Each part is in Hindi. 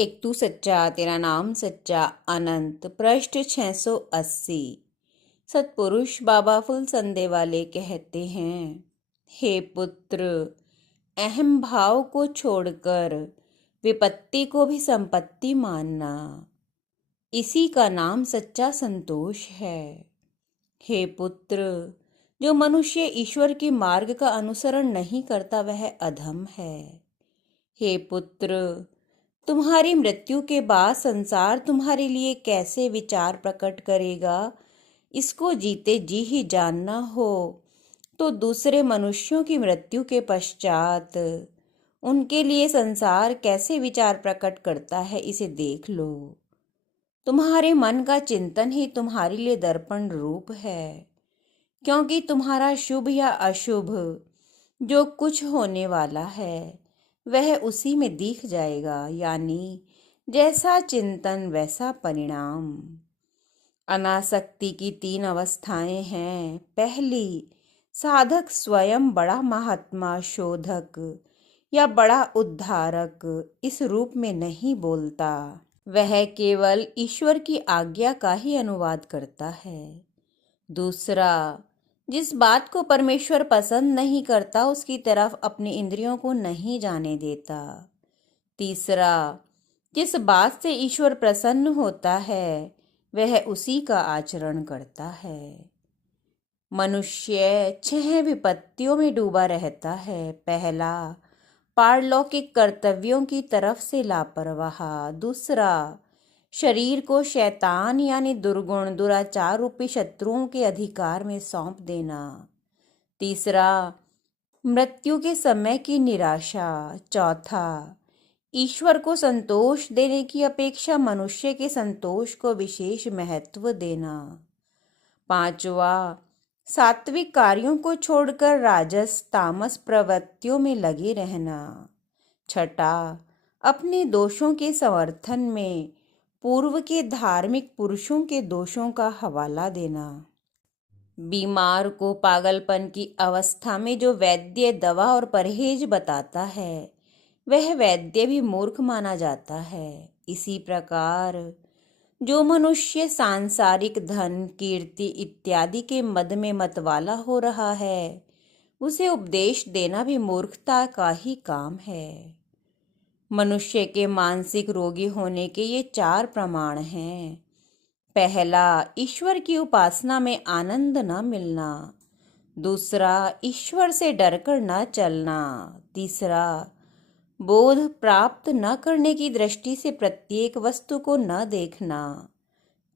एक तू सच्चा तेरा नाम सच्चा अनंत पृष्ठ 680। सतपुरुष बाबा फुल संदे वाले कहते हैं, हे पुत्र, अहम भाव को छोड़कर विपत्ति को भी संपत्ति मानना, इसी का नाम सच्चा संतोष है। हे पुत्र, जो मनुष्य ईश्वर के मार्ग का अनुसरण नहीं करता वह अधम है। हे पुत्र, तुम्हारी मृत्यु के बाद संसार तुम्हारे लिए कैसे विचार प्रकट करेगा, इसको जीते जी ही जानना हो तो दूसरे मनुष्यों की मृत्यु के पश्चात उनके लिए संसार कैसे विचार प्रकट करता है, इसे देख लो। तुम्हारे मन का चिंतन ही तुम्हारे लिए दर्पण रूप है, क्योंकि तुम्हारा शुभ या अशुभ जो कुछ होने वाला है वह उसी में दिख जाएगा, यानी जैसा चिंतन वैसा परिणाम। अनासक्ति की 3 अवस्थाएं हैं। पहली, साधक स्वयं बड़ा महात्मा शोधक या बड़ा उद्धारक इस रूप में नहीं बोलता, वह केवल ईश्वर की आज्ञा का ही अनुवाद करता है। दूसरा, जिस बात को परमेश्वर पसंद नहीं करता उसकी तरफ अपनी इंद्रियों को नहीं जाने देता। तीसरा, जिस बात से ईश्वर प्रसन्न होता है वह उसी का आचरण करता है। मनुष्य 6 विपत्तियों में डूबा रहता है। पहला, पारलौकिक कर्तव्यों की तरफ से लापरवाह। दूसरा, शरीर को शैतान यानी दुर्गुण दुराचार रूपी शत्रुओं के अधिकार में सौंप देना। तीसरा, मृत्यु के समय की निराशा। चौथा, ईश्वर को संतोष देने की अपेक्षा मनुष्य के संतोष को विशेष महत्व देना। पांचवा, सात्विक कार्यों को छोड़कर राजस तामस प्रवृत्तियों में लगे रहना। छठा, अपने दोषों के समर्थन में पूर्व के धार्मिक पुरुषों के दोषों का हवाला देना। बीमार को पागलपन की अवस्था में जो वैद्य दवा और परहेज बताता है वह वैद्य भी मूर्ख माना जाता है। इसी प्रकार जो मनुष्य सांसारिक धन कीर्ति इत्यादि के मद में मतवाला हो रहा है उसे उपदेश देना भी मूर्खता का ही काम है। मनुष्य के मानसिक रोगी होने के ये 4 प्रमाण हैं। पहला, ईश्वर की उपासना में आनंद न मिलना। दूसरा, ईश्वर से डरकर न चलना। तीसरा, बोध प्राप्त न करने की दृष्टि से प्रत्येक वस्तु को न देखना।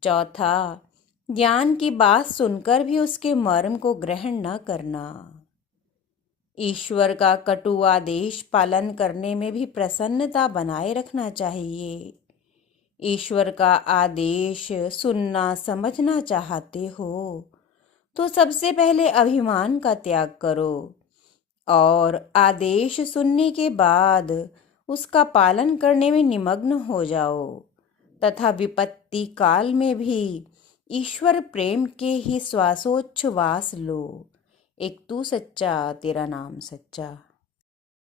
चौथा, ज्ञान की बात सुनकर भी उसके मर्म को ग्रहण न करना। ईश्वर का कटु आदेश पालन करने में भी प्रसन्नता बनाए रखना चाहिए। ईश्वर का आदेश सुनना समझना चाहते हो तो सबसे पहले अभिमान का त्याग करो और आदेश सुनने के बाद उसका पालन करने में निमग्न हो जाओ तथा विपत्ति काल में भी ईश्वर प्रेम के ही श्वासोच्छ्वास लो। एक तू सच्चा तेरा नाम सच्चा।